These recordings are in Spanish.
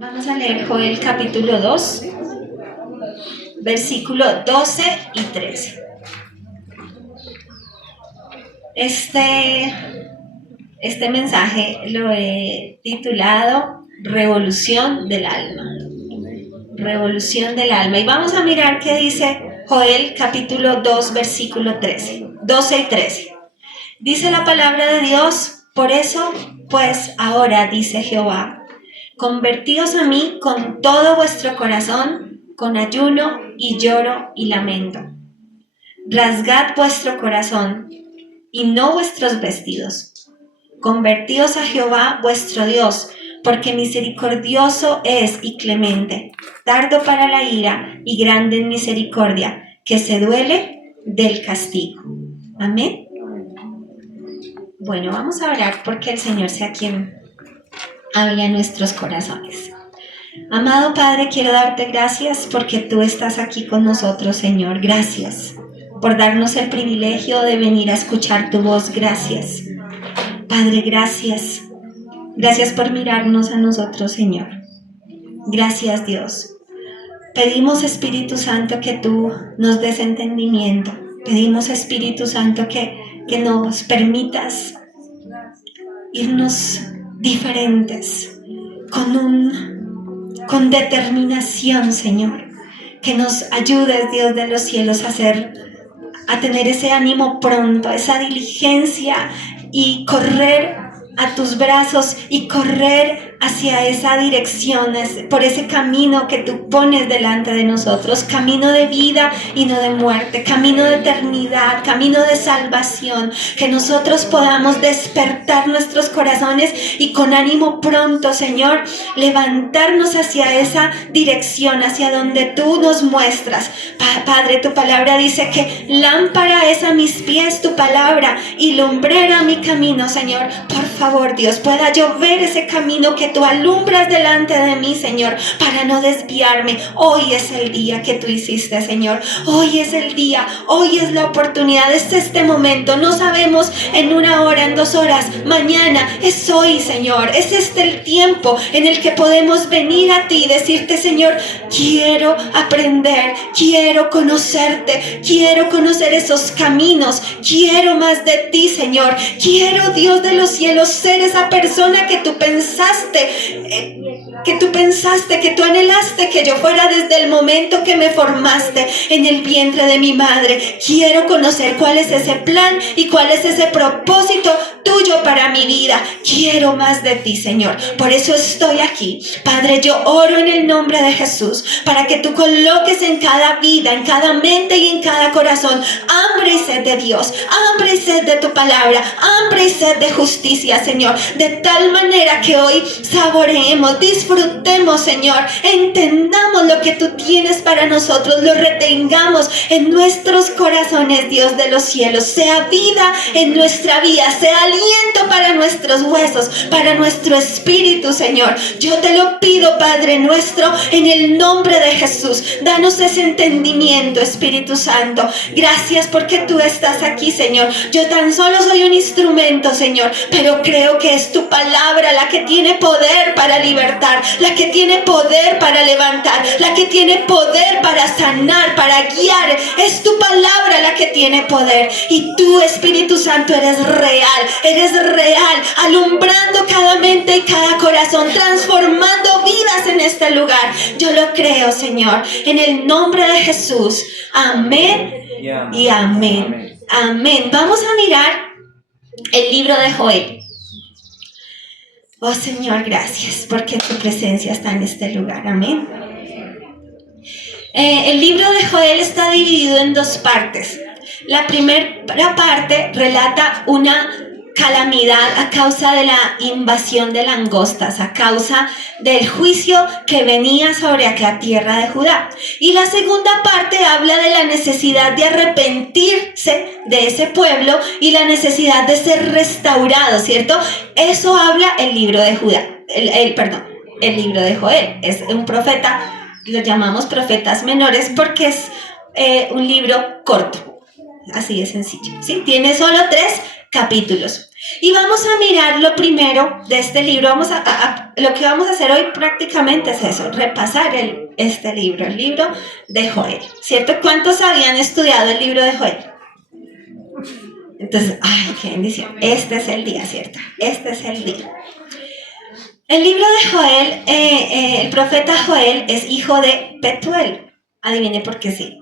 Vamos a leer Joel capítulo 2, versículo 12 y 13. Este mensaje lo he titulado Revolución del Alma. Revolución del Alma. Y vamos a mirar qué dice Joel capítulo 2, versículo 12 y 13. Dice la palabra de Dios: por eso, pues ahora, dice Jehová, convertíos a mí con todo vuestro corazón, con ayuno y lloro y lamento. Rasgad vuestro corazón y no vuestros vestidos. Convertíos a Jehová vuestro Dios, porque misericordioso es y clemente, tardo para la ira y grande en misericordia, que se duele del castigo. Amén. Bueno, vamos a orar porque el Señor sea quien hable a nuestros corazones. Amado Padre, quiero darte gracias porque tú estás aquí con nosotros, Señor. Gracias por darnos el privilegio de venir a escuchar tu voz. Gracias, Padre, gracias. Gracias por mirarnos a nosotros, Señor. Gracias, Dios. Pedimos, Espíritu Santo, que tú nos des entendimiento. Pedimos, Espíritu Santo, que nos permitas irnos diferentes, con determinación, Señor. Que nos ayudes, Dios de los cielos, a tener ese ánimo pronto, esa diligencia y correr a tus brazos y correr hacia esa dirección, por ese camino que tú pones delante de nosotros, camino de vida y no de muerte, camino de eternidad, camino de salvación, que nosotros podamos despertar nuestros corazones y con ánimo pronto, Señor, levantarnos hacia esa dirección, hacia donde tú nos muestras. Padre, tu palabra dice que lámpara es a mis pies tu palabra y lumbrera mi camino, Señor. Por favor, Dios, pueda yo ver ese camino que tú alumbras delante de mí, Señor, para no desviarme. Hoy es el día que tú hiciste, Señor. Hoy es el día, hoy es la oportunidad, es este momento. No sabemos en 1 hora, en 2 horas, mañana, es hoy, Señor. Es este el tiempo en el que podemos venir a ti y decirte, Señor, quiero aprender, quiero conocerte, quiero conocer esos caminos, quiero más de ti, Señor. Quiero, Dios de los cielos, ser esa persona que tú pensaste, que tú anhelaste que yo fuera desde el momento que me formaste en el vientre de mi madre. Quiero conocer cuál es ese plan y cuál es ese propósito tuyo para mi vida. Quiero más de ti, Señor. Por eso estoy aquí. Padre, yo oro en el nombre de Jesús para que tú coloques en cada vida, en cada mente y en cada corazón hambre y sed de Dios, hambre y sed de tu palabra, hambre y sed de justicia, Señor, de tal manera que hoy saboreemos, disfrutemos, Señor, entendamos lo que tú tienes para nosotros, lo retengamos en nuestros corazones, Dios de los cielos. Sea vida en nuestra vida, sea aliento para nuestros huesos, para nuestro espíritu, Señor. Yo te lo pido, Padre nuestro, en el nombre de Jesús. Danos ese entendimiento, Espíritu Santo. Gracias porque tú estás aquí, Señor. Yo tan solo soy un instrumento, Señor, pero creo que es tu palabra la que tiene poder para libertar, la que tiene poder para levantar, la que tiene poder para sanar, para guiar. Es tu palabra la que tiene poder. Y tú, Espíritu Santo, eres real, alumbrando cada mente y cada corazón, transformando vidas en este lugar. Yo lo creo, Señor, en el nombre de Jesús. Amén y amén. Amén. Vamos a mirar el libro de Joel. Oh, Señor, gracias porque tu presencia está en este lugar. Amén. El libro de Joel está dividido en 2 partes. La primera parte relata una calamidad a causa de la invasión de langostas, a causa del juicio que venía sobre la tierra de Judá. Y la segunda parte habla de la necesidad de arrepentirse de ese pueblo y la necesidad de ser restaurado, ¿cierto? Eso habla el libro de el libro de Joel. Es un profeta, lo llamamos profetas menores porque es un libro corto. así de sencillo, ¿sí? Tiene solo 3 capítulos. Y vamos a mirar lo primero de este libro. Lo que vamos a hacer hoy prácticamente es eso, repasar este libro, el libro de Joel, ¿cierto? ¿Cuántos habían estudiado el libro de Joel? Entonces, ¡ay, qué bendición! Este es el día, ¿cierto? Este es el día. El libro de Joel, el profeta Joel es hijo de Petuel. Adivine por qué sí.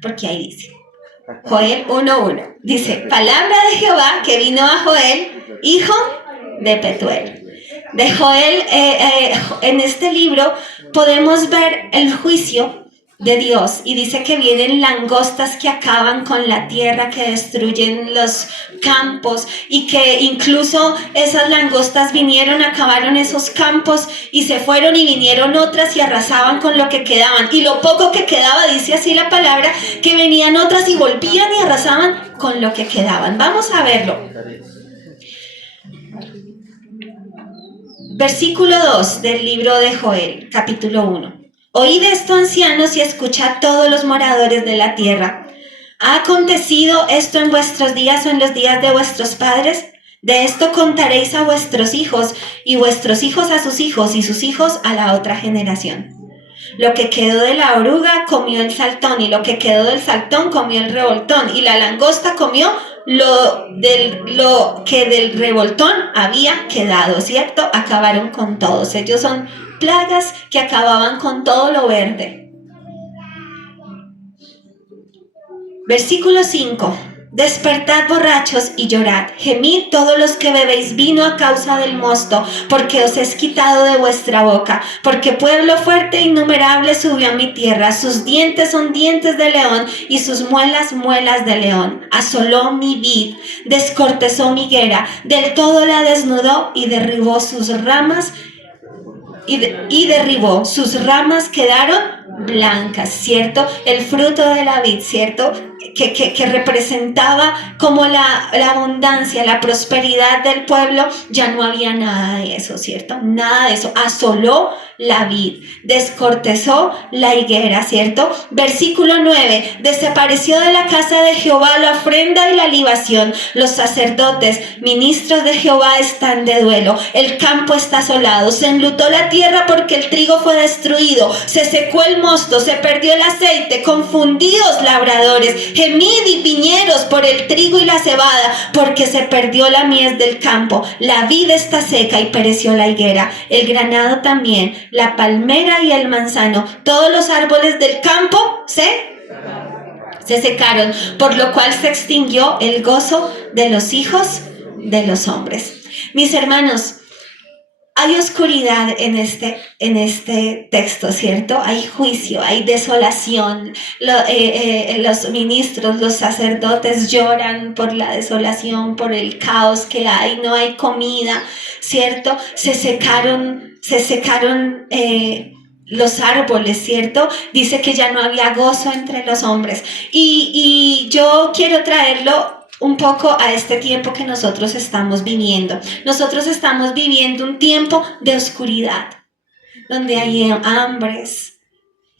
Porque ahí dice. Joel 1:1. Dice, palabra de Jehová que vino a Joel, hijo de Petuel. De Joel, en este libro podemos ver el juicio de Dios y dice que vienen langostas que acaban con la tierra, que destruyen los campos y que incluso esas langostas vinieron, acabaron esos campos y se fueron y vinieron otras y arrasaban con lo que quedaban, y lo poco que quedaba, dice así la palabra, que venían otras y volvían y arrasaban con lo que quedaban. Vamos a verlo. Versículo 2 del libro de Joel, capítulo 1. Oíd esto, ancianos, y escuchad todos los moradores de la tierra. ¿Ha acontecido esto en vuestros días o en los días de vuestros padres? De esto contaréis a vuestros hijos, y vuestros hijos a sus hijos, y sus hijos a la otra generación. Lo que quedó de la oruga comió el saltón, y lo que quedó del saltón comió el revoltón, y la langosta comió lo que del revoltón había quedado, ¿cierto? Acabaron con todos. Ellos son plagas que acababan con todo lo verde. Versículo 5. Despertad, borrachos, y llorad. Gemid todos los que bebéis vino a causa del mosto, porque os es quitado de vuestra boca. Porque pueblo fuerte e innumerable subió a mi tierra. Sus dientes son dientes de león, y sus muelas, muelas de león. Asoló mi vid, descortezó mi higuera, del todo la desnudó y derribó sus ramas. Y derribó, sus ramas quedaron blancas, ¿cierto? El fruto de la vid, ¿cierto? Que representaba como la abundancia, la prosperidad del pueblo, ya no había nada de eso, ¿cierto? Nada de eso. Asoló la vid, descortezó la higuera, ¿cierto? Versículo 9. Desapareció de la casa de Jehová la ofrenda y la libación. Los sacerdotes, ministros de Jehová, están de duelo. El campo está asolado. Se enlutó la tierra porque el trigo fue destruido. Se secó el mosto, se perdió el aceite. Confundidos labradores, gemid y viñeros por el trigo y la cebada, porque se perdió la mies del campo. La vid está seca y pereció la higuera. El granado también, la palmera y el manzano, todos los árboles del campo se secaron, por lo cual se extinguió el gozo de los hijos de los hombres. Mis hermanos, hay oscuridad en este texto, ¿cierto? Hay juicio, hay desolación. Los ministros, los sacerdotes lloran por la desolación, por el caos que hay. No hay comida, ¿cierto? Se secaron los árboles, ¿cierto? Dice que ya no había gozo entre los hombres. Y yo quiero traerlo un poco a este tiempo que nosotros estamos viviendo. Nosotros estamos viviendo un tiempo de oscuridad, donde hay hambres,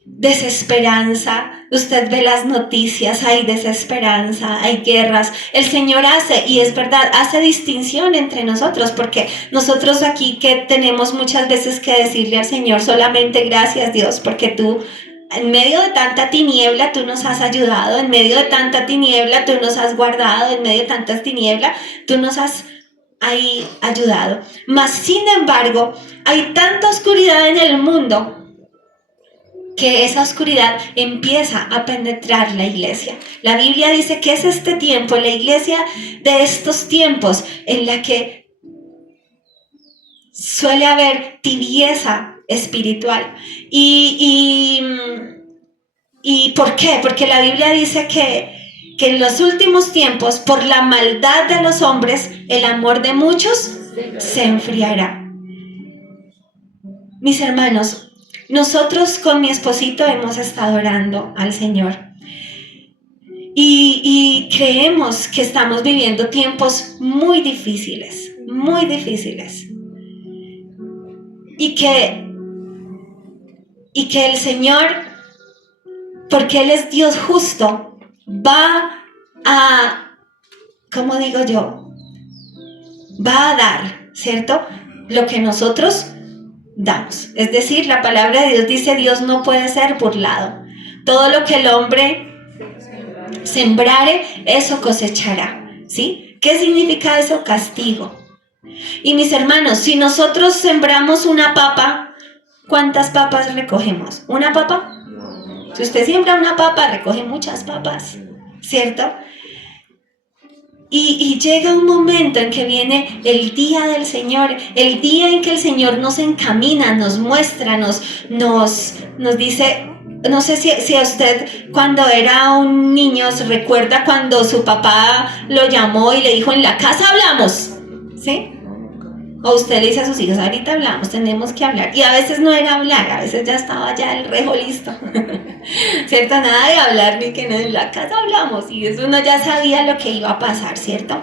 desesperanza. Usted ve las noticias, hay desesperanza, hay guerras. El Señor hace, y es verdad, hace distinción entre nosotros, porque nosotros aquí que tenemos muchas veces que decirle al Señor solamente gracias, Dios, porque tú en medio de tanta tiniebla tú nos has ayudado, en medio de tanta tiniebla tú nos has guardado, en medio de tantas tinieblas tú nos has ahí ayudado. Mas sin embargo, hay tanta oscuridad en el mundo que esa oscuridad empieza a penetrar la iglesia. La Biblia dice que es este tiempo, la iglesia de estos tiempos, en la que suele haber tibieza espiritual. ¿Y por qué? Porque la Biblia dice que en los últimos tiempos, por la maldad de los hombres, el amor de muchos se enfriará. Mis hermanos, nosotros con mi esposito hemos estado orando al Señor y creemos que estamos viviendo tiempos muy difíciles, y que el Señor, porque Él es Dios justo, va ¿cómo digo yo? Va a dar, ¿cierto? Lo que nosotros damos. Es decir, la palabra de Dios dice, Dios no puede ser burlado. Todo lo que el hombre sembrare, eso cosechará, ¿sí? ¿Qué significa eso? Castigo. Y mis hermanos, si nosotros sembramos una papa, ¿cuántas papas recogemos? ¿Una papa? Si usted siembra una papa, recoge muchas papas, ¿cierto? Y llega un momento en que viene el día del Señor, el día en que el Señor nos encamina, nos muestra, nos dice. No sé si a usted cuando era un niño se recuerda cuando su papá lo llamó y le dijo, en la casa hablamos, ¿sí? O usted le dice a sus hijos, ahorita hablamos, tenemos que hablar. Y a veces no era hablar, a veces ya estaba ya el rejo listo. ¿Cierto? Nada de hablar ni que no, en la casa hablamos. Y eso uno ya sabía lo que iba a pasar, ¿cierto?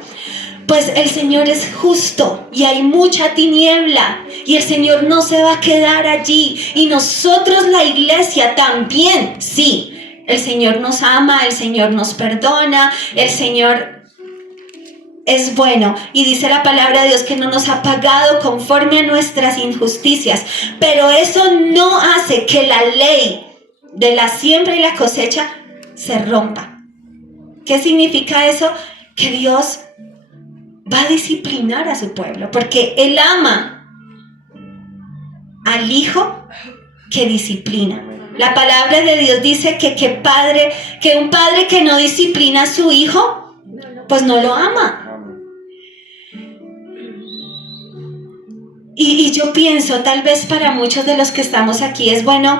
Pues el Señor es justo y hay mucha tiniebla y el Señor no se va a quedar allí. Y nosotros, la iglesia, también, sí. El Señor nos ama, el Señor nos perdona, el Señor es bueno, y dice la palabra de Dios que no nos ha pagado conforme a nuestras injusticias, pero eso no hace que la ley de la siembra y la cosecha se rompa. ¿Qué significa eso? Que Dios va a disciplinar a su pueblo, porque Él ama al hijo que disciplina. La palabra de Dios dice que un padre que no disciplina a su hijo, pues no lo ama. Y yo pienso, tal vez para muchos de los que estamos aquí, es bueno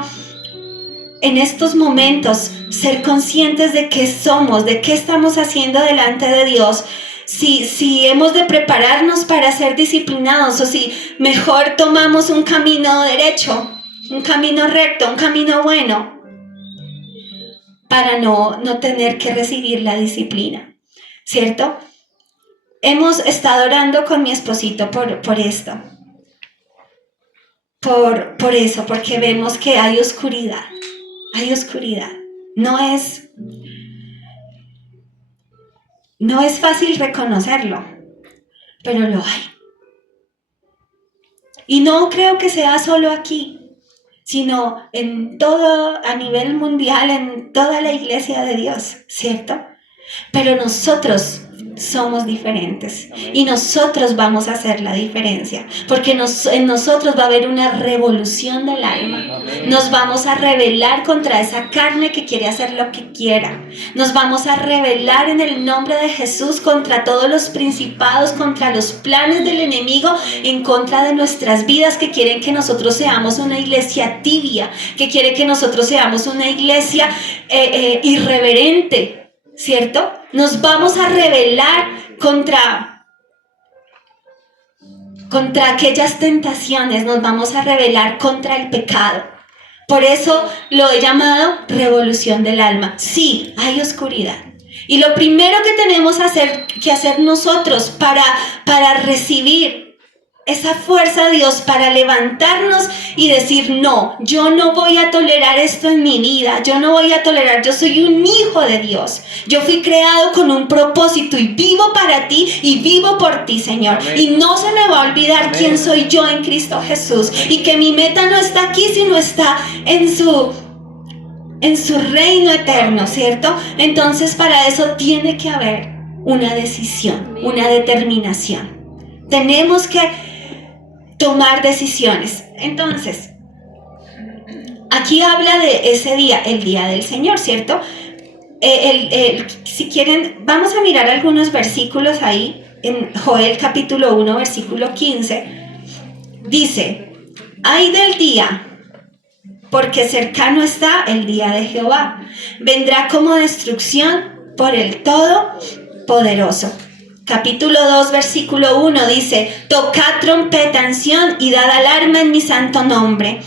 en estos momentos ser conscientes de qué somos, de qué estamos haciendo delante de Dios, si hemos de prepararnos para ser disciplinados o si mejor tomamos un camino derecho, un camino recto, un camino bueno, para no tener que recibir la disciplina, ¿cierto? Hemos estado orando con mi esposito por esto. Por eso, porque vemos que hay oscuridad. No es fácil reconocerlo, pero lo hay. Y no creo que sea solo aquí, sino a nivel mundial, en toda la iglesia de Dios, ¿cierto? Pero nosotros somos diferentes y nosotros vamos a hacer la diferencia, porque en nosotros va a haber una revolución del alma. Nos vamos a rebelar contra esa carne que quiere hacer lo que quiera. Nos vamos a rebelar en el nombre de Jesús contra todos los principados, contra los planes del enemigo, en contra de nuestras vidas, que quieren que nosotros seamos una iglesia tibia, que quiere que nosotros seamos una iglesia irreverente, ¿cierto? Nos vamos a rebelar contra aquellas tentaciones, nos vamos a rebelar contra el pecado. Por eso lo he llamado revolución del alma. Sí, hay oscuridad. Y lo primero que tenemos que hacer nosotros para recibir esa fuerza de Dios, para levantarnos y decir, no, yo no voy a tolerar esto en mi vida, yo soy un hijo de Dios, yo fui creado con un propósito y vivo para ti y vivo por ti, Señor. Amén. Y no se me va a olvidar Amén. Quién soy yo en Cristo Jesús. Amén. Y que mi meta no está aquí, sino está en su reino eterno, ¿cierto? Entonces para eso tiene que haber una decisión, una determinación. Tenemos que tomar decisiones. Entonces, aquí habla de ese día, el día del Señor, ¿cierto? Si quieren, vamos a mirar algunos versículos ahí, en Joel capítulo 1, versículo 15. Dice, ay del día, porque cercano está el día de Jehová. Vendrá como destrucción por el Todopoderoso. Capítulo 2, versículo 1 dice, tocad trompeta en Sión y dad alarma en mi santo monte.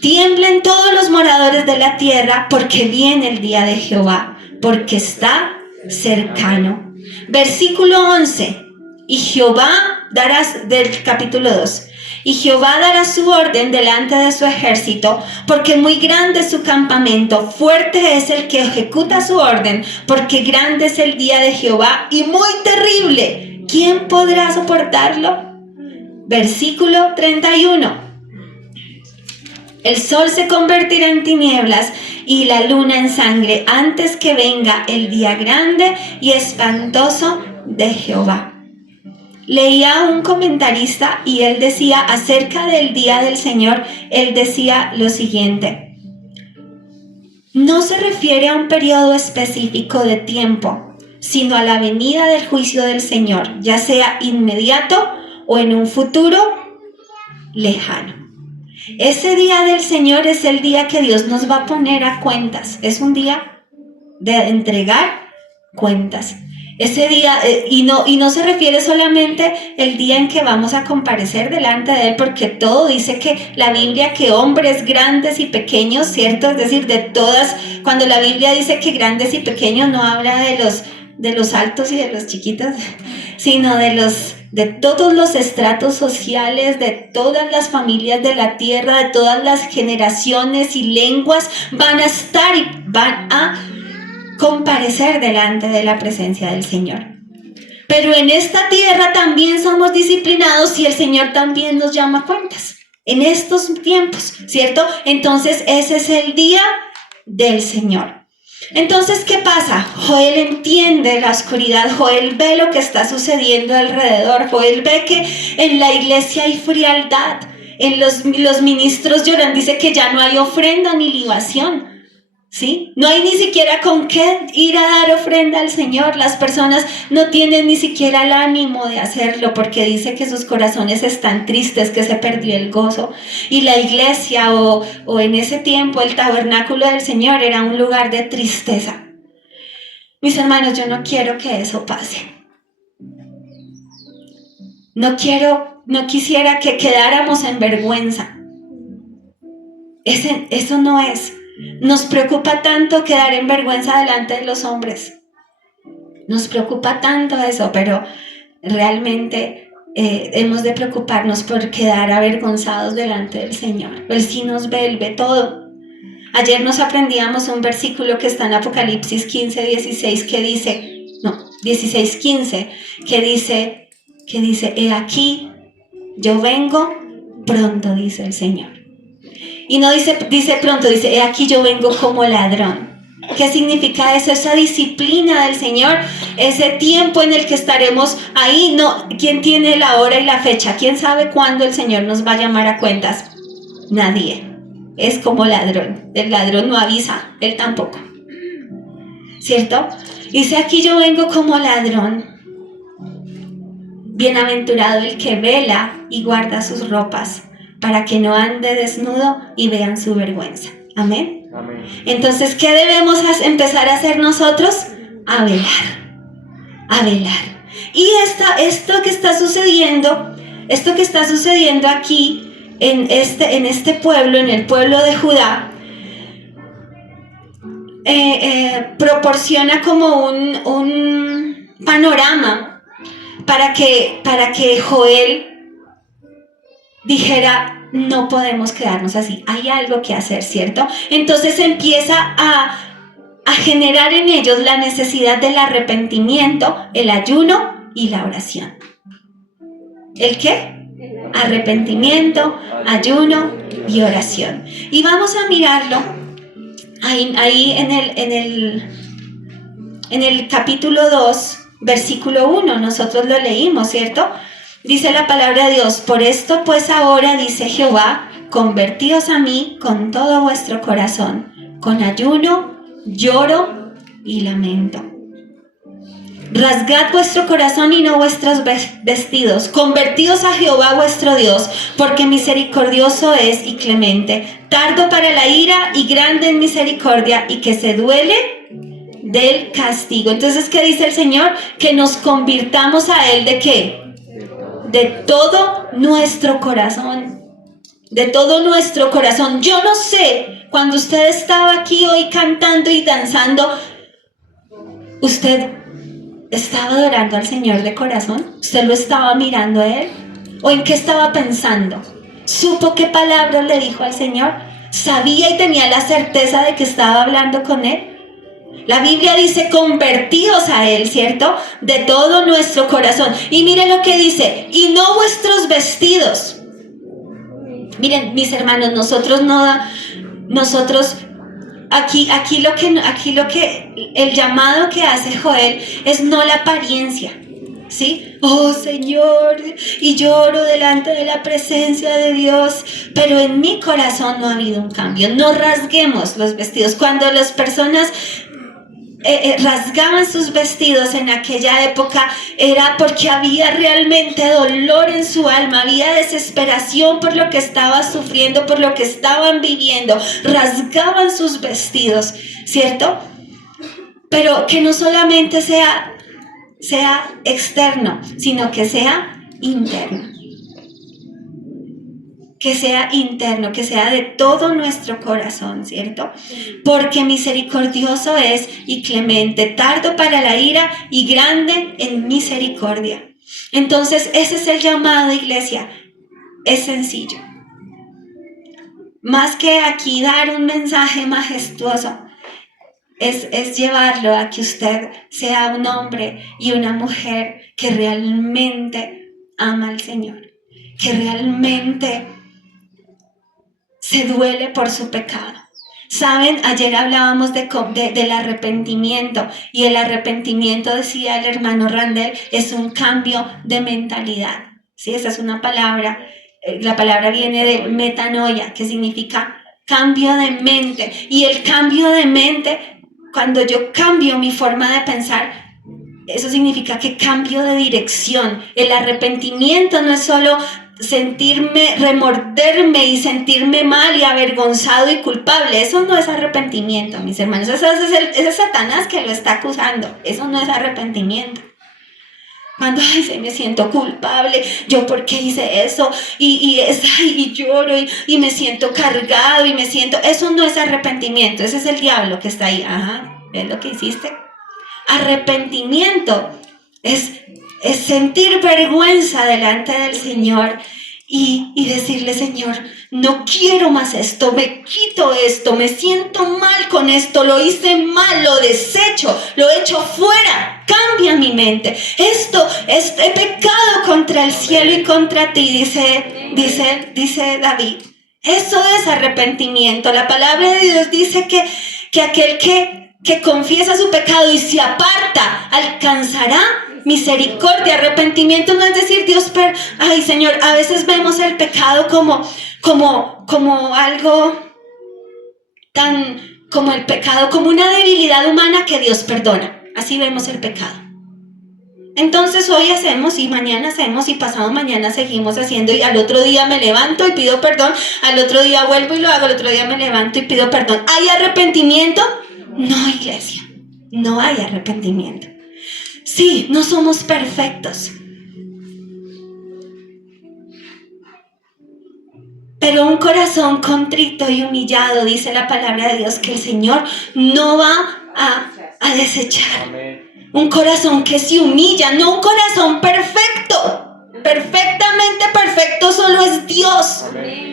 Tiemblen todos los moradores de la tierra, porque viene el día de Jehová, porque está cercano. Versículo 11, y Jehová dará, del capítulo 2, Y Jehová dará su orden delante de su ejército, porque muy grande es su campamento, fuerte es el que ejecuta su orden, porque grande es el día de Jehová y muy terrible. ¿Quién podrá soportarlo? Versículo 31. El sol se convertirá en tinieblas y la luna en sangre antes que venga el día grande y espantoso de Jehová. Leía a un comentarista y él decía acerca del día del Señor, él decía lo siguiente: no se refiere a un periodo específico de tiempo, sino a la venida del juicio del Señor, ya sea inmediato o en un futuro lejano. Ese día del Señor es el día que Dios nos va a poner a cuentas. Es un día de entregar cuentas. Ese día, y no se refiere solamente el día en que vamos a comparecer delante de Él, porque todo dice que la Biblia, que hombres grandes y pequeños, ¿cierto? Es decir, de todas, cuando la Biblia dice que grandes y pequeños, no habla de los altos y de los chiquitos, sino de todos los estratos sociales, de todas las familias de la tierra, de todas las generaciones y lenguas, van a estar y van a comparecer delante de la presencia del Señor. Pero en esta tierra también somos disciplinados y el Señor también nos llama a cuentas. En estos tiempos, ¿cierto? Entonces ese es el día del Señor. Entonces, ¿qué pasa? Joel entiende la oscuridad, Joel ve lo que está sucediendo alrededor, Joel ve que en la iglesia hay frialdad, en los ministros lloran, dice que ya no hay ofrenda ni libación, ¿sí? No hay ni siquiera con qué ir a dar ofrenda al Señor, las personas no tienen ni siquiera el ánimo de hacerlo porque dice que sus corazones están tristes, que se perdió el gozo. Y la iglesia o en ese tiempo el tabernáculo del Señor era un lugar de tristeza. Mis hermanos, yo no quiero que eso pase. No quisiera que quedáramos en vergüenza. Eso no es. Nos preocupa tanto quedar en vergüenza delante de los hombres. Nos preocupa tanto eso, pero realmente hemos de preocuparnos por quedar avergonzados delante del Señor. Él sí nos ve, Él ve todo. Ayer nos aprendíamos un versículo que está en Apocalipsis 15, 16, que dice, 16, 15, que dice, he aquí, yo vengo pronto, dice el Señor. Y no dice pronto, dice, he aquí yo vengo como ladrón. ¿Qué significa eso? Esa disciplina del Señor, ese tiempo en el que estaremos ahí. No, ¿quién tiene la hora y la fecha? ¿Quién sabe cuándo el Señor nos va a llamar a cuentas? Nadie. Es como ladrón. El ladrón no avisa, él tampoco. ¿Cierto? Dice, aquí yo vengo como ladrón. Bienaventurado el que vela y guarda sus ropas, para que no ande desnudo y vean su vergüenza. Amén. Amén. Entonces, ¿qué debemos empezar a hacer nosotros? A velar. A velar. Y esto que está sucediendo aquí en este pueblo, en el pueblo de Judá, proporciona como un panorama para que Joel dijera, no podemos quedarnos así, hay algo que hacer, ¿cierto? Entonces empieza a generar en ellos la necesidad del arrepentimiento, el ayuno y la oración. ¿El qué? Arrepentimiento, ayuno y oración. Y vamos a mirarlo ahí en el capítulo 2, versículo 1, nosotros lo leímos, ¿cierto? Dice la palabra de Dios, por esto pues ahora, dice Jehová, convertíos a mí con todo vuestro corazón, con ayuno, lloro y lamento. Rasgad vuestro corazón y no vuestros vestidos, convertíos a Jehová vuestro Dios, porque misericordioso es y clemente, tardo para la ira y grande en misericordia, y que se duele del castigo. Entonces, ¿qué dice el Señor? Que nos convirtamos a Él, ¿de qué? De todo nuestro corazón, de todo nuestro corazón. Yo no sé, cuando usted estaba aquí hoy cantando y danzando, ¿usted estaba adorando al Señor de corazón? ¿Usted lo estaba mirando a Él? ¿O en qué estaba pensando? ¿Supo qué palabras le dijo al Señor? ¿Sabía y tenía la certeza de que estaba hablando con Él? La Biblia dice, convertíos a Él, ¿cierto? De todo nuestro corazón. Y miren lo que dice, y no vuestros vestidos. Miren, mis hermanos, aquí lo que, el llamado que hace Joel es no la apariencia, ¿sí? Oh Señor, y lloro delante de la presencia de Dios, pero en mi corazón no ha habido un cambio. No rasguemos los vestidos. Cuando las personas rasgaban sus vestidos en aquella época, era porque había realmente dolor en su alma, había desesperación por lo que estaba sufriendo, por lo que estaban viviendo. Rasgaban sus vestidos, ¿cierto? Pero que no solamente sea externo, sino que sea interno. Que sea interno, que sea de todo nuestro corazón, ¿cierto? Porque misericordioso es y clemente, tardo para la ira y grande en misericordia. Entonces, ese es el llamado, iglesia. Es sencillo. Más que aquí dar un mensaje majestuoso, es llevarlo a que usted sea un hombre y una mujer que realmente ama al Señor, que realmente se duele por su pecado. Saben, ayer hablábamos del arrepentimiento, y el arrepentimiento, decía el hermano Randall, es un cambio de mentalidad. ¿Sí? Esa es una palabra, la palabra viene de metanoia, que significa cambio de mente. Y el cambio de mente, cuando yo cambio mi forma de pensar, eso significa que cambio de dirección. El arrepentimiento no es solo sentirme, remorderme y sentirme mal y avergonzado y culpable. Eso no es arrepentimiento, mis hermanos. Eso es Satanás que lo está acusando. Eso no es arrepentimiento. Cuando, me siento culpable, yo por qué hice eso, y lloro, y me siento cargado, eso no es arrepentimiento. Ese es el diablo que está ahí. Ajá, ¿ves lo que hiciste? Arrepentimiento es sentir vergüenza delante del Señor y decirle: Señor, no quiero más esto, me quito esto, me siento mal con esto, lo hice mal, lo desecho, lo echo fuera, cambia mi mente. He pecado contra el cielo y contra ti, dice David. Eso es arrepentimiento. La palabra de Dios dice que aquel que confiesa su pecado y se aparta alcanzará misericordia. Arrepentimiento no es decir, Dios, Señor, a veces vemos el pecado como algo tan, como el pecado, como una debilidad humana que Dios perdona. Así vemos el pecado. Entonces hoy hacemos y mañana hacemos y pasado mañana seguimos haciendo, y al otro día me levanto y pido perdón, al otro día vuelvo y lo hago, al otro día me levanto y pido perdón. ¿Hay arrepentimiento? No, iglesia, no hay arrepentimiento. Sí, no somos perfectos, pero un corazón contrito y humillado, dice la palabra de Dios, que el Señor no va a desechar. Amén. Un corazón que se humilla, no un corazón perfecto. Perfectamente perfecto solo es Dios. Amén.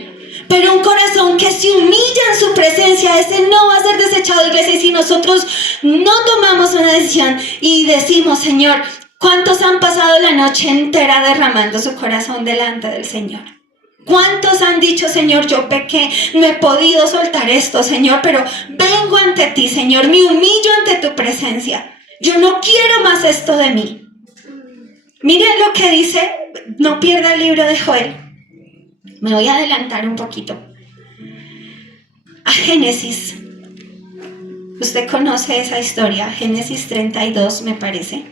Pero un corazón que se humilla en su presencia, ese no va a ser desechado, iglesia. Y si nosotros no tomamos una decisión y decimos: Señor, ¿cuántos han pasado la noche entera derramando su corazón delante del Señor? ¿Cuántos han dicho: Señor, yo pequé, no he podido soltar esto, Señor, pero vengo ante ti, Señor, me humillo ante tu presencia? Yo no quiero más esto de mí. Miren lo que dice, no pierda el libro de Joel. Me voy a adelantar un poquito a Génesis. Usted conoce esa historia, Génesis 32, me parece.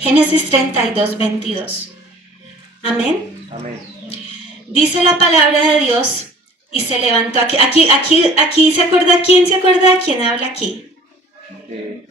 Génesis 32, 22. Amén. Amén. Dice la palabra de Dios. Y se levantó aquí ¿se acuerda quién? ¿Se acuerda quién habla aquí? De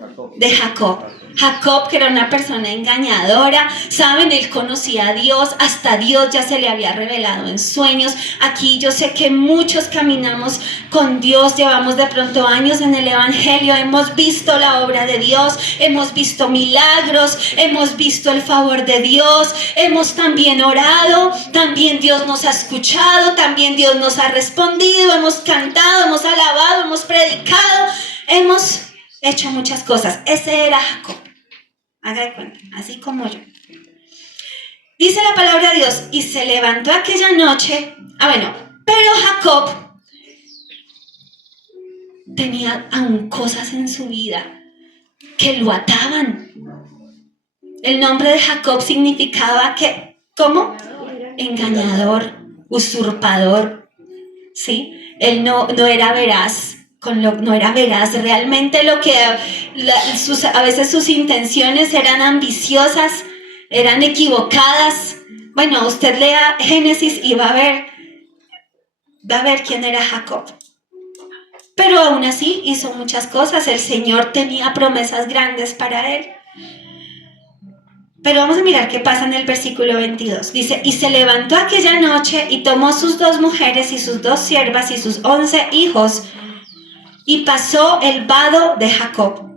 Jacob. Jacob, que era una persona engañadora, saben, él conocía a Dios, hasta Dios ya se le había revelado en sueños. Aquí yo sé que muchos caminamos con Dios, llevamos de pronto años en el Evangelio, hemos visto la obra de Dios, hemos visto milagros, hemos visto el favor de Dios, hemos también orado, también Dios nos ha escuchado, también Dios nos ha respondido, hemos cantado, hemos alabado, hemos predicado, hemos hecho muchas cosas. Ese era Jacob. Haga de cuenta, así como yo. Dice la palabra de Dios, y se levantó aquella noche. Pero Jacob tenía aún cosas en su vida que lo ataban. El nombre de Jacob significaba que, ¿cómo? Engañador, usurpador. ¿Sí? Él no era veraz. No era veraz, realmente a veces sus intenciones eran ambiciosas, eran equivocadas. Bueno, usted lea Génesis y va a ver quién era Jacob. Pero aún así hizo muchas cosas, el Señor tenía promesas grandes para él. Pero vamos a mirar qué pasa en el versículo 22. Dice, y se levantó aquella noche y tomó sus 2 mujeres y sus 2 siervas y sus 11 hijos, y pasó el vado de Jacob.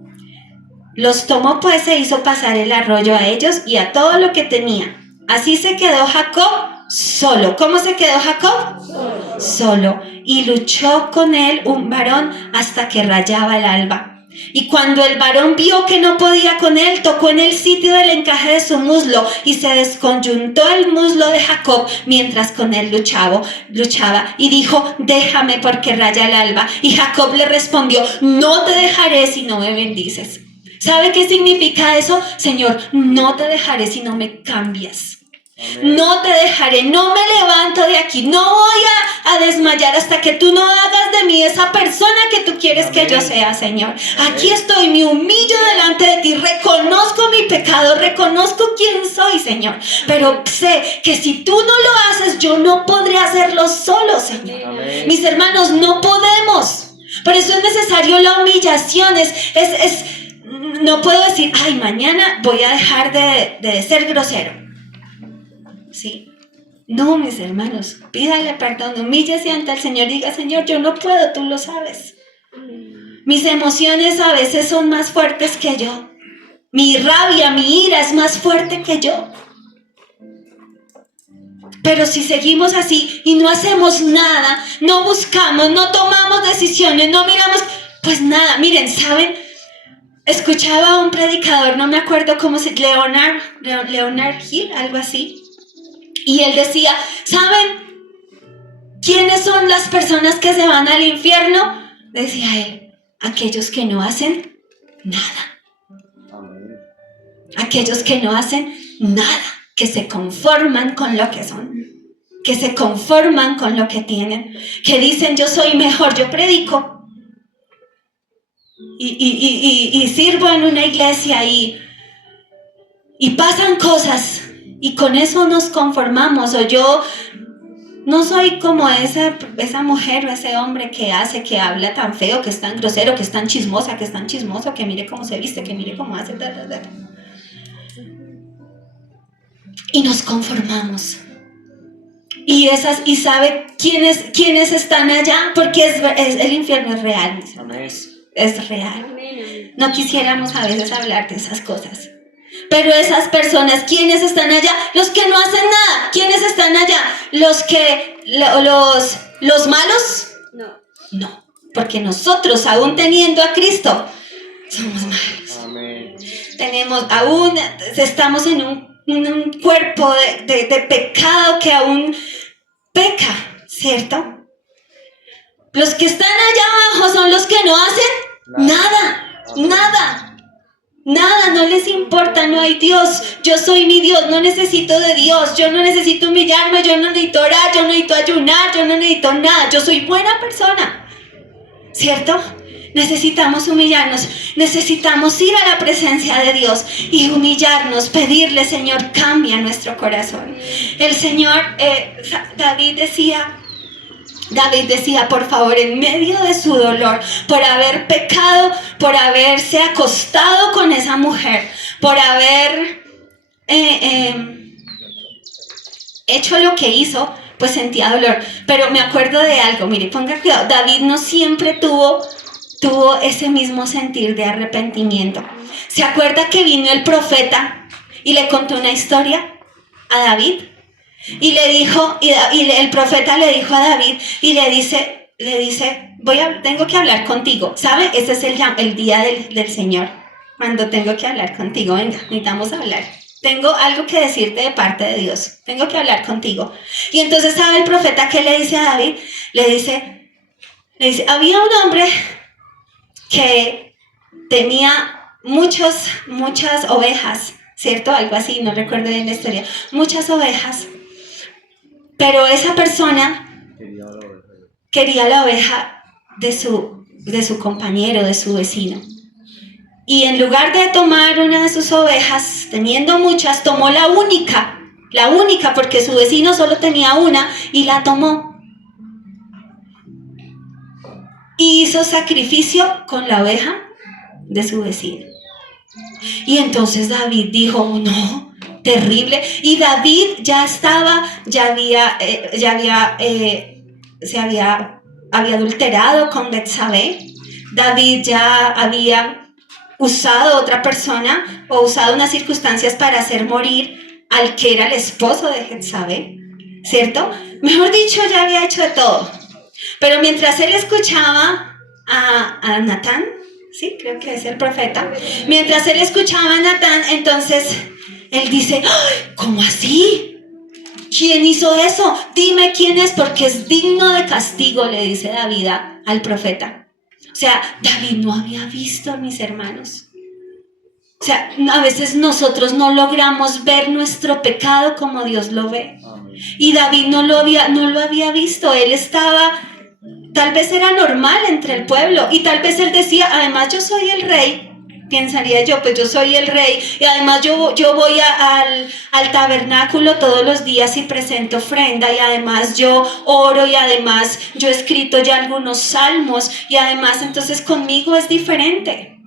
Los tomó pues e hizo pasar el arroyo a ellos y a todo lo que tenía. Así se quedó Jacob solo. ¿Cómo se quedó Jacob? Solo. Y luchó con él un varón hasta que rayaba el alba. Y cuando el varón vio que no podía con él, tocó en el sitio del encaje de su muslo y se desconyuntó el muslo de Jacob mientras con él luchaba y dijo, déjame porque raya el alba. Y Jacob le respondió, no te dejaré si no me bendices. ¿Sabe qué significa eso? Señor, no te dejaré si no me cambias. Amén. No te dejaré, no me levanto de aquí, no voy a desmayar hasta que tú no hagas de mí esa persona que tú quieres Amén. Que yo sea, Señor. Amén. Aquí estoy, me humillo delante de ti, reconozco mi pecado, reconozco quién soy, Señor. Pero sé que si tú no lo haces, yo no podré hacerlo solo, Señor. Amén. Mis hermanos, no podemos. Por eso es necesario la humillación, no puedo decir, ay, mañana voy a dejar de ser grosero. ¿Sí? No, mis hermanos, pídale perdón, humíllese ante el Señor, diga, Señor, yo no puedo, tú lo sabes. Mis emociones a veces son más fuertes que yo. Mi rabia, mi ira es más fuerte que yo. Pero si seguimos así y no hacemos nada, no buscamos, no tomamos decisiones, no miramos, pues nada, miren, ¿saben? Escuchaba a un predicador, no me acuerdo cómo se llama, Leonard Hill, algo así. Y él decía, ¿saben quiénes son las personas que se van al infierno? Decía él, aquellos que no hacen nada. Amén. Aquellos que no hacen nada, que se conforman con lo que son, que se conforman con lo que tienen, que dicen, yo soy mejor, yo predico y sirvo en una iglesia y pasan cosas. Y con eso nos conformamos, o yo no soy como esa mujer o ese hombre que habla tan feo, que es tan grosero, que es tan chismosa, que es tan chismoso, que mire cómo se viste, que mire cómo hace, Y nos conformamos. Y sabe quiénes están allá, porque el infierno es real, mis hermanos. Es real. No quisiéramos a veces hablar de esas cosas. Pero esas personas, ¿quiénes están allá? Los que no hacen nada. ¿Quiénes están allá? Los malos. No, porque nosotros, aún teniendo a Cristo, somos malos. Amén. Estamos en un cuerpo de pecado que aún peca, ¿cierto? Los que están allá abajo son los que no hacen nada. Nada, no les importa, no hay Dios. Yo soy mi Dios, no necesito de Dios. Yo no necesito humillarme, yo no necesito orar, yo no necesito ayunar, yo no necesito nada. Yo soy buena persona, ¿cierto? Necesitamos humillarnos, necesitamos ir a la presencia de Dios y humillarnos, pedirle, Señor, cambia nuestro corazón. El Señor, David decía, David decía, por favor, en medio de su dolor, por haber pecado, por haberse acostado con esa mujer, por haber hecho lo que hizo, pues sentía dolor. Pero me acuerdo de algo, mire, ponga cuidado, David no siempre tuvo ese mismo sentir de arrepentimiento. ¿Se acuerda que vino el profeta y le contó una historia a David? Y le dijo, el profeta le dijo a David y le dice, tengo que hablar contigo. ¿Sabe? Ese es el día del Señor, cuando tengo que hablar contigo. Venga, necesitamos hablar. Tengo algo que decirte de parte de Dios. Tengo que hablar contigo. Y entonces, ¿sabe el profeta qué le dice a David? Le dice, había un hombre que tenía muchas ovejas, ¿cierto? Algo así, no recuerdo bien la historia. Muchas ovejas. Pero esa persona quería la oveja de su compañero, de su vecino. Y en lugar de tomar una de sus ovejas, teniendo muchas, tomó la única, porque su vecino solo tenía una y la tomó. Y hizo sacrificio con la oveja de su vecino. Y entonces David dijo, no, terrible. Y David había adulterado con Betsabé. David ya había usado otra persona o usado unas circunstancias para hacer morir al que era el esposo de Betsabé, ¿cierto? Mejor dicho, ya había hecho de todo. Pero mientras él escuchaba a Natán, sí, creo que es el profeta, mientras él escuchaba a Natán, entonces él dice, ¿cómo así? ¿Quién hizo eso? Dime quién es, porque es digno de castigo, le dice David al profeta. O sea, David no había visto, mis hermanos. O sea, a veces nosotros no logramos ver nuestro pecado como Dios lo ve. Y David no lo había visto. Él estaba, tal vez era normal entre el pueblo. Y tal vez él decía, además yo soy el rey. Pensaría yo, pues yo soy el rey. Y además yo voy al tabernáculo todos los días y presento ofrenda. Y además yo oro. Y además yo he escrito ya algunos salmos. Y además entonces conmigo es diferente.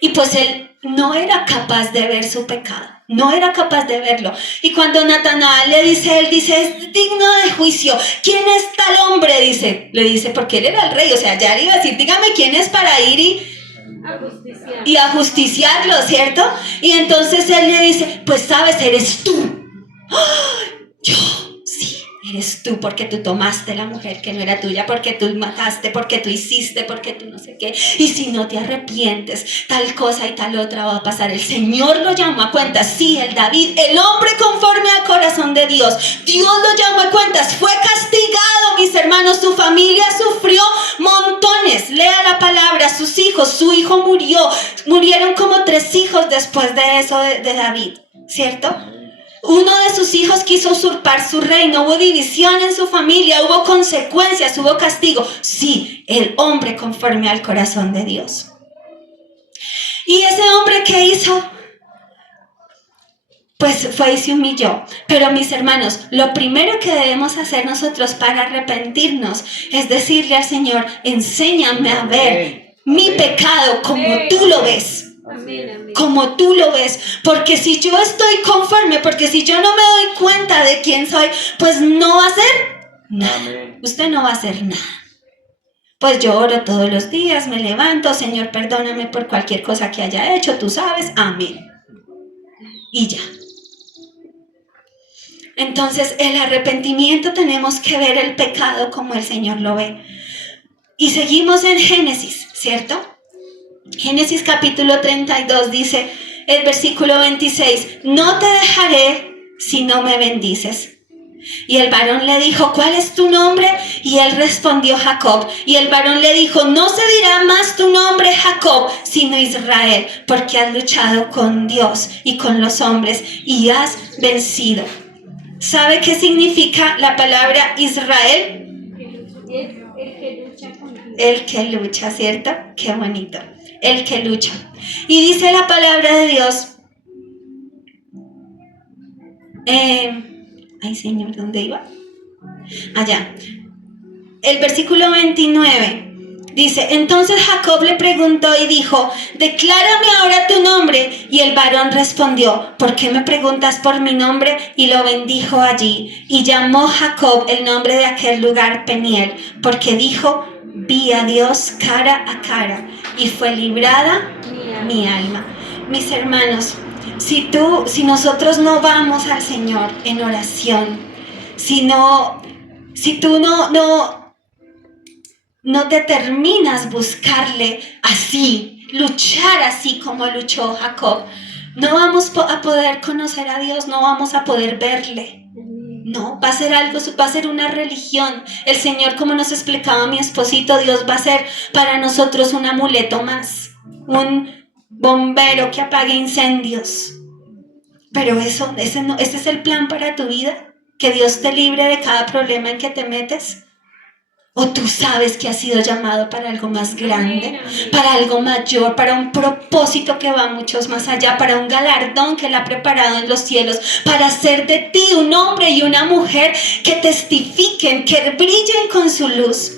Y pues él no era capaz de ver su pecado, no era capaz de verlo. Y cuando Natanael le dice, él dice, es digno de juicio. ¿Quién es tal hombre? Le dice, porque él era el rey, o sea, ya le iba a decir, dígame quién es para ir y ajusticiarlo, ¿cierto? Y entonces él le dice, pues sabes, eres tú. ¡Oh! Yo, sí. Eres tú, porque tú tomaste la mujer que no era tuya, porque tú mataste, porque tú hiciste, porque tú no sé qué. Y si no te arrepientes, tal cosa y tal otra va a pasar. El Señor lo llamó a cuentas. Sí, el David, el hombre conforme al corazón de Dios. Dios lo llamó a cuentas. Fue castigado, mis hermanos. Su familia sufrió montones. Lea la palabra. Sus hijos, su hijo murió. Murieron como 3 hijos después de eso de David, ¿cierto? Uno de sus hijos quiso usurpar su reino, hubo división en su familia, hubo consecuencias, hubo castigo. Sí, el hombre conforme al corazón de Dios. ¿Y ese hombre qué hizo? Pues fue y se humilló. Pero mis hermanos, lo primero que debemos hacer nosotros para arrepentirnos es decirle al Señor, enséñame a ver mi pecado como tú lo ves. Amén. Como tú lo ves, porque si yo estoy conforme, porque si yo no me doy cuenta de quién soy, pues no va a hacer nada. Amén. Usted no va a hacer nada. Pues yo oro todos los días, me levanto, Señor, perdóname por cualquier cosa que haya hecho, tú sabes, amén. Y ya. Entonces, el arrepentimiento tenemos que ver el pecado como el Señor lo ve. Y seguimos en Génesis, ¿cierto? Génesis capítulo 32 dice, el versículo 26, no te dejaré si no me bendices. Y el varón le dijo, ¿cuál es tu nombre? Y él respondió, Jacob. Y el varón le dijo, no se dirá más tu nombre Jacob, sino Israel, porque has luchado con Dios y con los hombres y has vencido. ¿Sabe qué significa la palabra Israel? El que lucha con Dios. El que lucha, ¿cierto? Qué bonito. El que lucha. Y dice la palabra de Dios. Ay, Señor, ¿dónde iba? Allá. el versículo 29. Dice, entonces Jacob le preguntó y dijo, declárame ahora tu nombre. Y el varón respondió, ¿por qué me preguntas por mi nombre? Y lo bendijo allí. Y llamó Jacob el nombre de aquel lugar Peniel, porque dijo, vi a Dios cara a cara y fue librada mi alma. Mis hermanos, si nosotros no vamos al Señor en oración, si tú no determinas buscarle así, luchar así como luchó Jacob, no vamos a poder conocer a Dios, no vamos a poder verle. No, va a ser una religión. El Señor, como nos explicaba mi esposito, Dios va a ser para nosotros un amuleto más, un bombero que apague incendios. Pero ese es el plan para tu vida, que Dios te libre de cada problema en que te metes. O tú sabes que has sido llamado para algo más grande, para algo mayor, para un propósito que va muchos más allá, para un galardón que Él ha preparado en los cielos, para hacer de ti un hombre y una mujer que testifiquen, que brillen con su luz.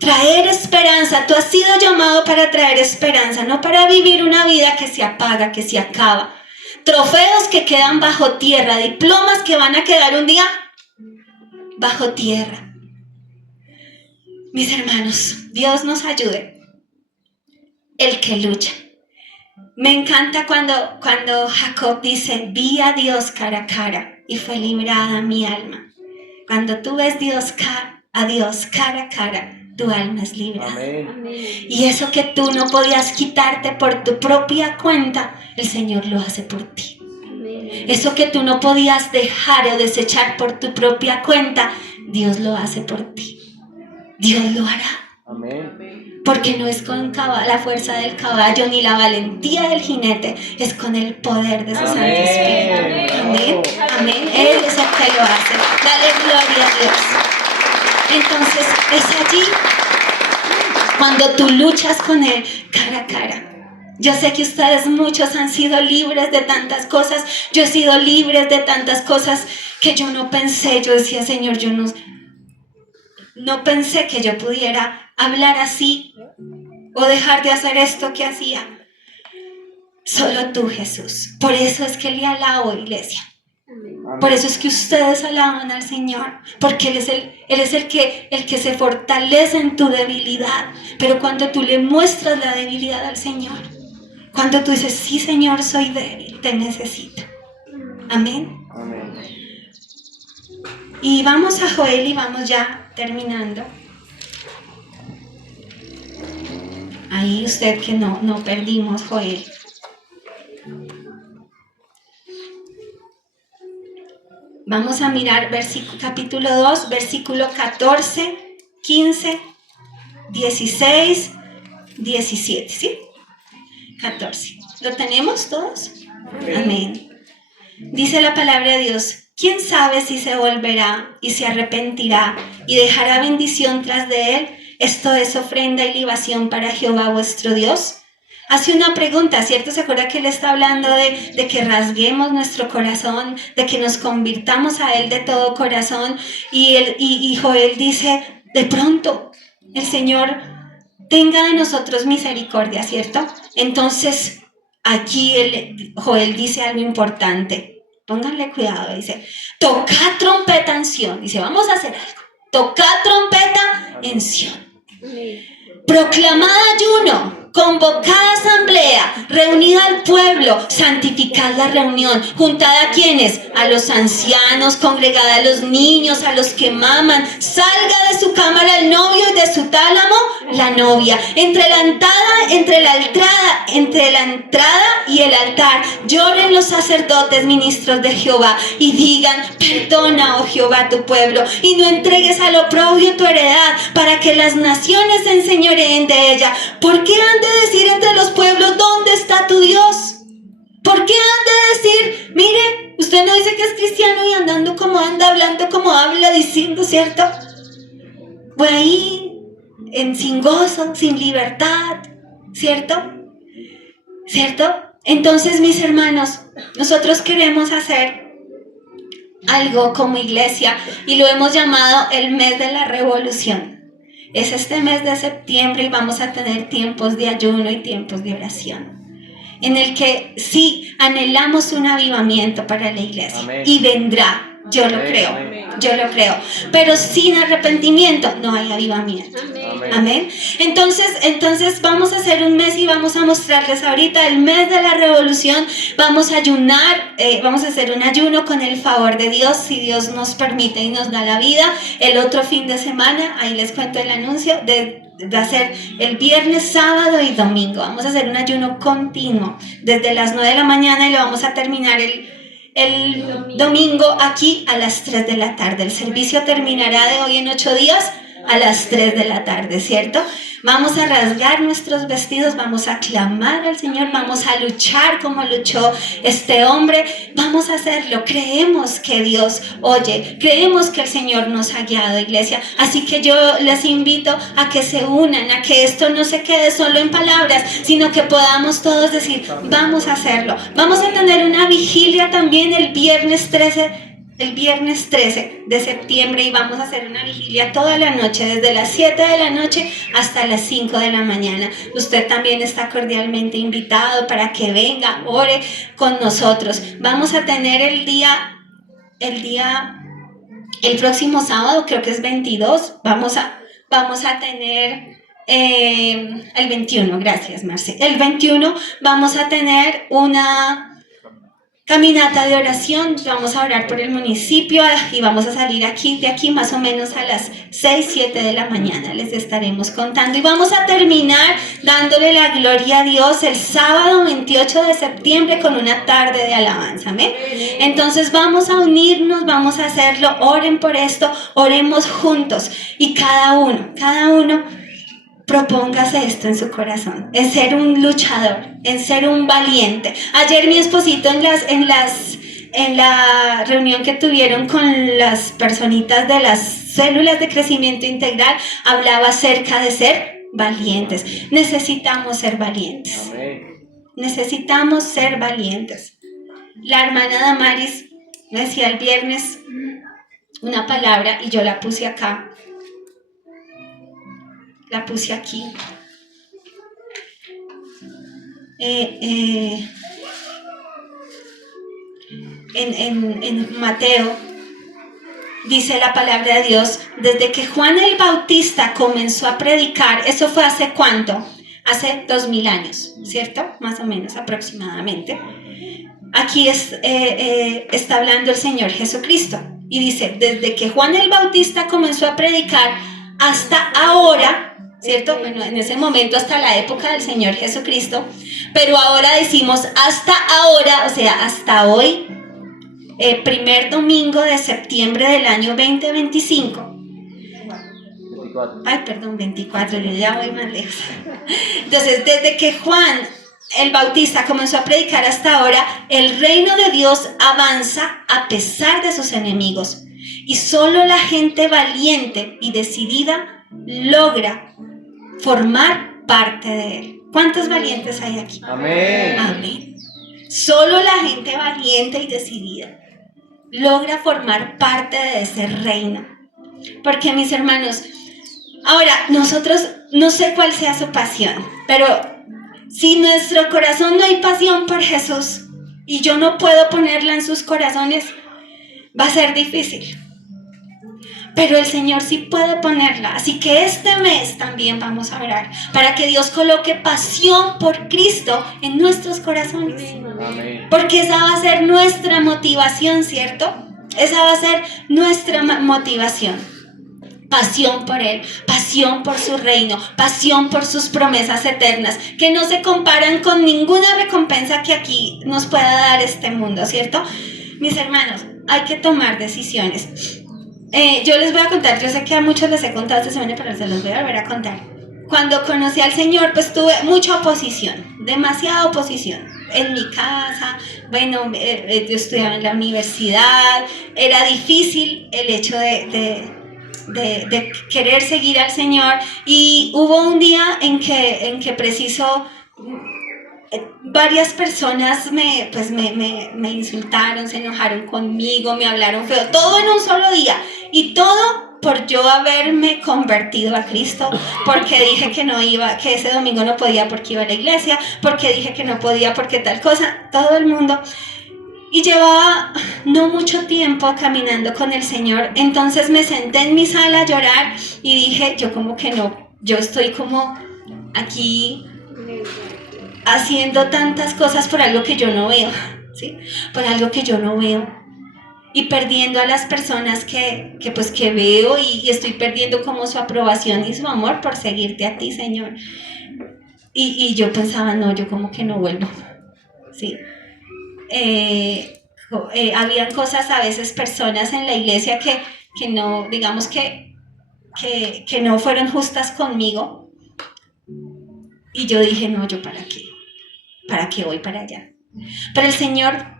Traer esperanza. Tú has sido llamado para traer esperanza, no para vivir una vida que se apaga, que se acaba. Trofeos que quedan bajo tierra, diplomas que van a quedar un día bajo tierra. Mis hermanos, Dios nos ayude. El que lucha. Me encanta cuando Jacob dice, vi a Dios cara a cara y fue librada mi alma. Cuando tú ves a Dios cara a cara, tu alma es librada. Amén. Y eso que tú no podías quitarte por tu propia cuenta, el Señor lo hace por ti. Amén. Eso que tú no podías dejar o desechar por tu propia cuenta, Dios lo hace por ti. Dios lo hará. Amén. Porque no es con la fuerza del caballo ni la valentía del jinete, es con el poder de su Santo Espíritu. Amén. Amén. Él es el que lo hace. Dale gloria a Dios. Entonces es allí cuando tú luchas con Él cara a cara. Yo sé que muchos han sido libres de tantas cosas. Yo he sido libre de tantas cosas que yo no pensé. Yo decía, Señor, yo no pensé que yo pudiera hablar así o dejar de hacer esto que hacía. Solo tú, Jesús. Por eso es que le alabo, iglesia. Por eso es que ustedes alaban al Señor, porque Él es el que se fortalece en tu debilidad. Pero cuando tú le muestras la debilidad al Señor, cuando tú dices, sí, Señor, soy débil, te necesito. Amén. Amén. Y vamos a Joel y vamos ya terminando. Ahí usted que no perdimos Joel. Vamos a mirar capítulo 2, versículo 14, 15, 16, 17, ¿sí? 14. ¿Lo tenemos todos? Amén. Dice la palabra de Dios, ¿quién sabe si se volverá y se arrepentirá y dejará bendición tras de él? Esto es ofrenda y libación para Jehová vuestro Dios. Hace una pregunta, ¿cierto? ¿Se acuerda que él está hablando de que rasguemos nuestro corazón, de que nos convirtamos a él de todo corazón? Y Joel dice, de pronto, el Señor tenga de nosotros misericordia, ¿cierto? Entonces, aquí Joel dice algo importante. Pónganle cuidado, dice, tocad trompeta en Sión. Dice, vamos a hacer algo. Tocad trompeta en Sión. Proclamad ayuno, convocad asamblea, reunid al pueblo, santificad la reunión, juntad a quienes, a los ancianos, congregad a los niños, a los que maman, salga de su cámara el novio y de su tálamo la novia. Entre la entrada y el altar lloren los sacerdotes ministros de Jehová y digan, perdona, oh Jehová, tu pueblo, y no entregues al oprobio tu heredad, para que las naciones se enseñoreen de ella. ¿Por qué han de decir entre los pueblos, ¿dónde está tu Dios? ¿Por qué han de decir, mire, usted no dice que es cristiano y andando como anda, hablando como habla, diciendo, ¿cierto? Pues ahí, sin gozo, sin libertad, ¿cierto? ¿Cierto? Entonces, mis hermanos, nosotros queremos hacer algo como iglesia y lo hemos llamado el mes de la revolución. Es este mes de septiembre y vamos a tener tiempos de ayuno y tiempos de oración, en el que sí anhelamos un avivamiento para la iglesia. Amén. Y vendrá. Yo lo creo, yo lo creo. Pero sin arrepentimiento no hay avivamiento. Amén. Entonces vamos a hacer un mes y vamos a mostrarles ahorita el mes de la revolución. Vamos a ayunar, vamos a hacer un ayuno con el favor de Dios, si Dios nos permite y nos da la vida. El otro fin de semana, ahí les cuento el anuncio de hacer el viernes, sábado y domingo. Vamos a hacer un ayuno continuo desde las 9 de la mañana y lo vamos a terminar el domingo aquí a las 3 de la tarde. El servicio terminará de hoy en 8 días a las 3 de la tarde, ¿cierto? Vamos a rasgar nuestros vestidos, vamos a clamar al Señor, vamos a luchar como luchó este hombre, vamos a hacerlo. Creemos que Dios oye, creemos que el Señor nos ha guiado, iglesia. Así que yo les invito a que se unan, a que esto no se quede solo en palabras, sino que podamos todos decir, vamos a hacerlo. Vamos a tener una vigilia también el viernes 13 de septiembre y vamos a hacer una vigilia toda la noche, desde las 7 de la noche hasta las 5 de la mañana. Usted también está cordialmente invitado para que venga, ore con nosotros. Vamos a tener el próximo sábado, creo que es 22, vamos a tener el 21, gracias Marce. El 21 vamos a tener una caminata de oración, vamos a orar por el municipio y vamos a salir de aquí más o menos a las 6, 7 de la mañana, les estaremos contando. Y vamos a terminar dándole la gloria a Dios el sábado 28 de septiembre con una tarde de alabanza, ¿amén? Entonces vamos a unirnos, vamos a hacerlo, oren por esto, oremos juntos y cada uno propóngase esto en su corazón, en ser un luchador, en ser un valiente. Ayer mi esposito en la reunión que tuvieron con las personitas de las células de crecimiento integral, hablaba acerca de ser valientes. Necesitamos ser valientes. Amén. Necesitamos ser valientes. La hermana Damaris me decía el viernes una palabra y yo la puse acá. La puse aquí. En Mateo dice la palabra de Dios, desde que Juan el Bautista comenzó a predicar, eso fue ¿hace cuánto? Hace 2000 años, ¿cierto? Más o menos aproximadamente. Aquí está hablando el Señor Jesucristo y dice, desde que Juan el Bautista comenzó a predicar hasta ahora, ¿cierto? Bueno, en ese momento hasta la época del Señor Jesucristo, pero ahora decimos hasta ahora, o sea, hasta hoy, primer domingo de septiembre del año 2025. 24. Ay, perdón, 24, yo ya voy más lejos. Entonces, desde que Juan el Bautista comenzó a predicar hasta ahora, el reino de Dios avanza a pesar de sus enemigos. Y solo la gente valiente y decidida logra formar parte de él. ¿Cuántos valientes hay aquí? Amén. Amén. Solo la gente valiente y decidida logra formar parte de ese reino. Porque, mis hermanos, ahora nosotros, no sé cuál sea su pasión, pero si en nuestro corazón no hay pasión por Jesús y yo no puedo ponerla en sus corazones, va a ser difícil. Pero el Señor sí puede ponerla. Así que este mes también vamos a orar para que Dios coloque pasión por Cristo en nuestros corazones. Amén. Porque esa va a ser nuestra motivación, ¿cierto? Esa va a ser nuestra motivación. Pasión por Él, pasión por su reino, pasión por sus promesas eternas, que no se comparan con ninguna recompensa que aquí nos pueda dar este mundo, ¿cierto? Mis hermanos, hay que tomar decisiones. Yo les voy a contar, yo sé que a muchos les he contado esta semana, pero se los voy a volver a contar. Cuando conocí al Señor, pues tuve mucha oposición, demasiada oposición. En mi casa, bueno, yo estudiaba en la universidad, era difícil el hecho de querer seguir al Señor, y hubo un día en que preciso varias personas me insultaron, se enojaron conmigo, me hablaron feo, todo en un solo día, y todo por yo haberme convertido a Cristo, porque dije que no iba, que ese domingo no podía porque iba a la iglesia, porque dije que no podía porque tal cosa, todo el mundo. Y llevaba no mucho tiempo caminando con el Señor, entonces me senté en mi sala a llorar y dije, yo como que no, yo estoy como aquí haciendo tantas cosas por algo que yo no veo, ¿sí? Por algo que yo no veo. Y perdiendo a las personas que veo y estoy perdiendo como su aprobación y su amor por seguirte a ti, Señor. Y yo pensaba, no, yo como que no vuelvo, ¿sí? Habían cosas, a veces personas en la iglesia que no, digamos que no fueron justas conmigo. Y yo dije, no, ¿yo para qué? ¿Para qué voy para allá? Pero el Señor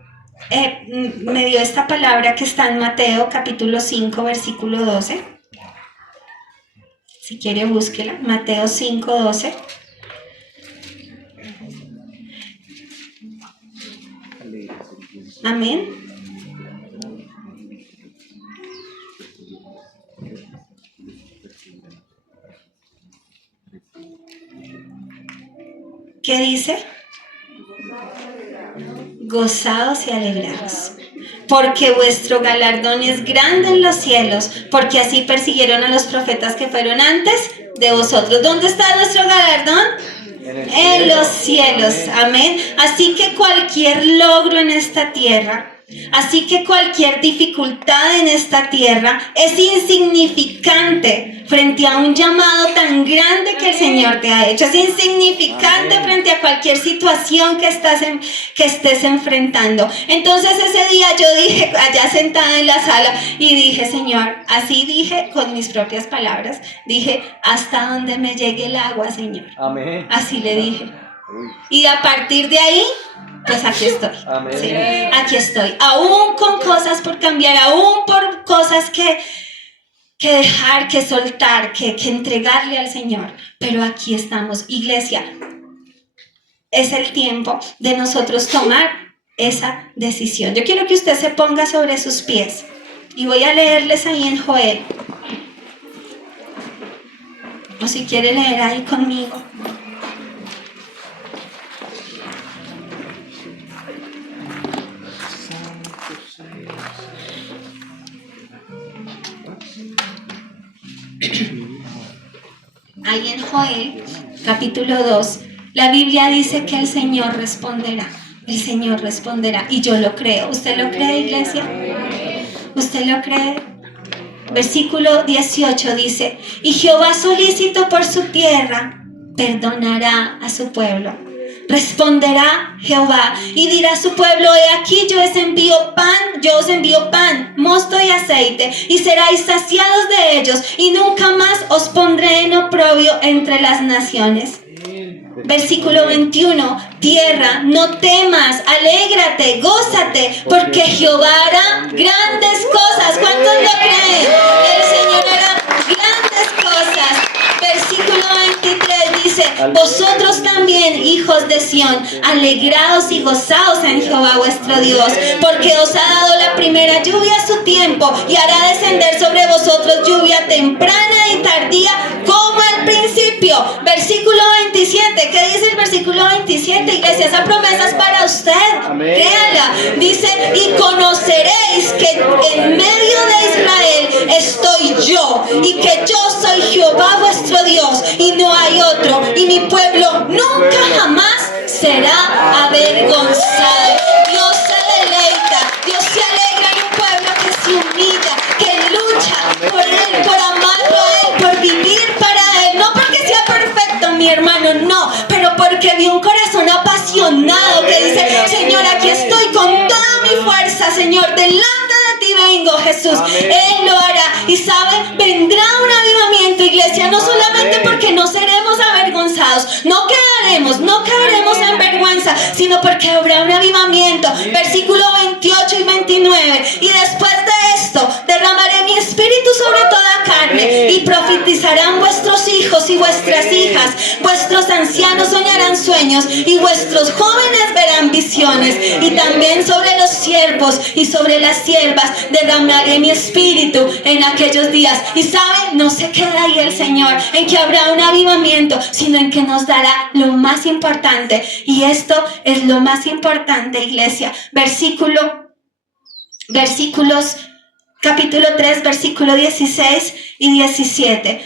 me dio esta palabra que está en Mateo capítulo 5, versículo 12. Si quiere, búsquela. Mateo 5, 12. Amén. ¿Qué dice? Gozaos y alegraos, porque vuestro galardón es grande en los cielos, porque así persiguieron a los profetas que fueron antes de vosotros. ¿Dónde está nuestro galardón? En los cielos, amén. Así que cualquier logro en esta tierra, así que cualquier dificultad en esta tierra es insignificante frente a un llamado tan grande que el Señor te ha hecho. Es insignificante frente a cualquier situación que estés enfrentando. Entonces ese día yo dije, allá sentada en la sala, y dije, Señor, así dije con mis propias palabras, dije, hasta donde me llegue el agua, Señor. Amén. Así le dije. Y a partir de ahí, pues aquí estoy. ¿Sí? Aquí estoy. Aún con cosas por cambiar, aún por cosas que dejar, que soltar, que entregarle al Señor. Pero aquí estamos, iglesia. Es el tiempo de nosotros tomar esa decisión. Yo quiero que usted se ponga sobre sus pies. Y voy a leerles ahí en Joel. O si quiere leer ahí conmigo. Ahí en Joel, capítulo 2, la Biblia dice que el Señor responderá. El Señor responderá. Y yo lo creo. ¿Usted lo cree, iglesia? ¿Usted lo cree? Versículo 18 dice, y Jehová solícito por su tierra, perdonará a su pueblo. Responderá Jehová y dirá a su pueblo, he aquí yo os envío pan, mosto y aceite, y seréis saciados de ellos, y nunca más os pondré en oprobio entre las naciones. Versículo 21, tierra, no temas, alégrate, gózate, porque Jehová hará grandes cosas. ¿Cuántos lo creen? El Señor hará grandes cosas. Versículo 23 dice, vosotros también, hijos de Sión, alegraos y gozaos en Jehová vuestro Dios, porque os ha dado la primera lluvia a su tiempo, y hará descender sobre vosotros lluvia temprana y tardía como al principio. Versículo 27, ¿qué dice el versículo 27, iglesia? Esa promesa es para usted. Amén. Créala. Dice, y conoceréis que en medio de Israel estoy yo, y que yo soy Jehová vuestro Dios, y no hay otro, y mi pueblo nunca jamás será avergonzado. Dios se deleita, Dios se alegra en un pueblo que se humilla, que lucha por Él, por amarlo a Él, por vivir para Él, no porque sea perfecto, mi hermano, no, pero porque vi un corazón apasionado que dice, Señor, aquí estoy con toda mi fuerza, Señor, delante de ti vengo, Jesús. Amén. Él lo hará, y sabe, vendrá un avivamiento, iglesia, no solamente porque no seremos avergonzados, no caeremos en vergüenza, sino porque habrá un avivamiento. Versículo 28 y 29, y después de esto derramaré mi espíritu sobre toda carne, Amén. y profetizarán vuestros hijos y vuestras hijas. Vuestros ancianos soñarán sueños y vuestros jóvenes verán visiones. Y también sobre los siervos y sobre las siervas derramaré mi espíritu en aquellos días. Y saben, no se queda ahí el Señor en que habrá un avivamiento, sino en que nos dará lo más importante. Y esto es lo más importante, iglesia. Versículos capítulo 3, versículo 16 y 17.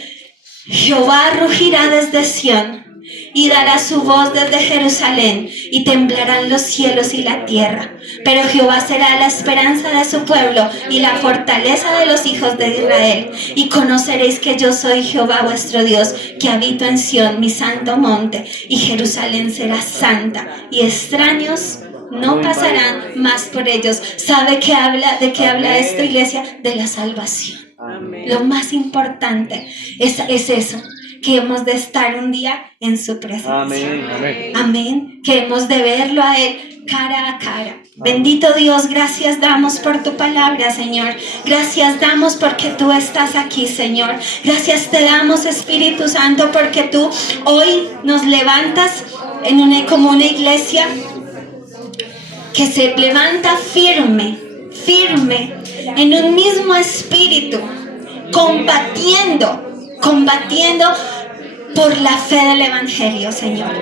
Jehová rugirá desde Sión y dará su voz desde Jerusalén, y temblarán los cielos y la tierra. Pero Jehová será la esperanza de su pueblo y la fortaleza de los hijos de Israel. Y conoceréis que yo soy Jehová vuestro Dios, que habito en Sión, mi santo monte, y Jerusalén será santa, y extraños no pasarán más por ellos. ¿Sabe de qué habla esta iglesia? De la salvación. Amén. Lo más importante es eso, que hemos de estar un día en su presencia. Amén. Amén. Amén. Que hemos de verlo a Él cara a cara. Bendito Dios, gracias damos por tu palabra, Señor. Gracias damos porque tú estás aquí, Señor. Gracias te damos, Espíritu Santo, porque tú hoy nos levantas como una iglesia que se levanta firme en un mismo espíritu, combatiendo por la fe del Evangelio, Señor.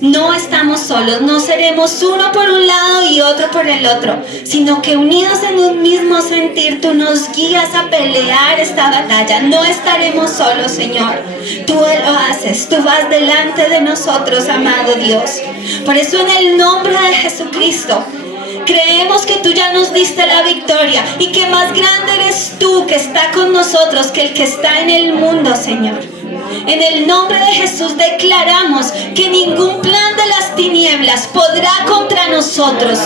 No estamos solos, no seremos uno por un lado y otro por el otro, sino que unidos en un mismo sentir, tú nos guías a pelear esta batalla. No estaremos solos, Señor. Tú lo haces, tú vas delante de nosotros, amado Dios. Por eso, en el nombre de Jesucristo, creemos que tú ya nos diste la victoria y que más grande eres tú que está con nosotros que el que está en el mundo, Señor. En el nombre de Jesús declaramos que ningún plan de las tinieblas podrá contra nosotros,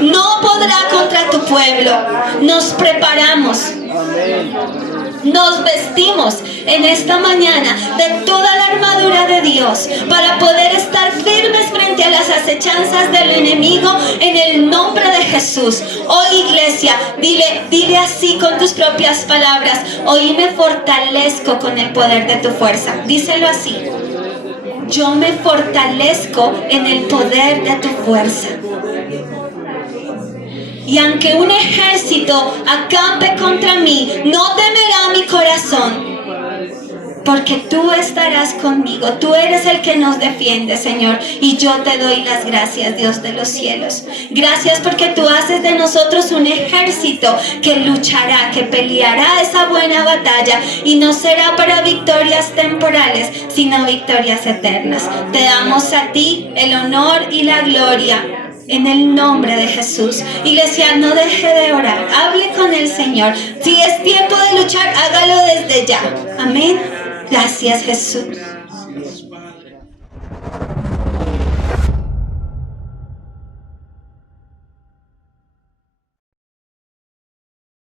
no podrá contra tu pueblo. Nos preparamos, nos vestimos en esta mañana de toda la armadura de Dios para poder estar firmes frente a las acechanzas del enemigo en el nombre de Jesús. Hoy, iglesia, dile así con tus propias palabras: hoy me fortalezco con el poder de tu fuerza. Díselo así: yo me fortalezco en el poder de tu fuerza. Y aunque un ejército acampe contra mí, no temerá mi corazón, porque tú estarás conmigo. Tú eres el que nos defiende, Señor, y yo te doy las gracias, Dios de los cielos. Gracias porque tú haces de nosotros un ejército que luchará, que peleará esa buena batalla, y no será para victorias temporales, sino victorias eternas. Te damos a ti el honor y la gloria, en el nombre de Jesús. Iglesia, no deje de orar, hable con el Señor. Si es tiempo de luchar, hágalo desde ya. Amén. Gracias, Jesús.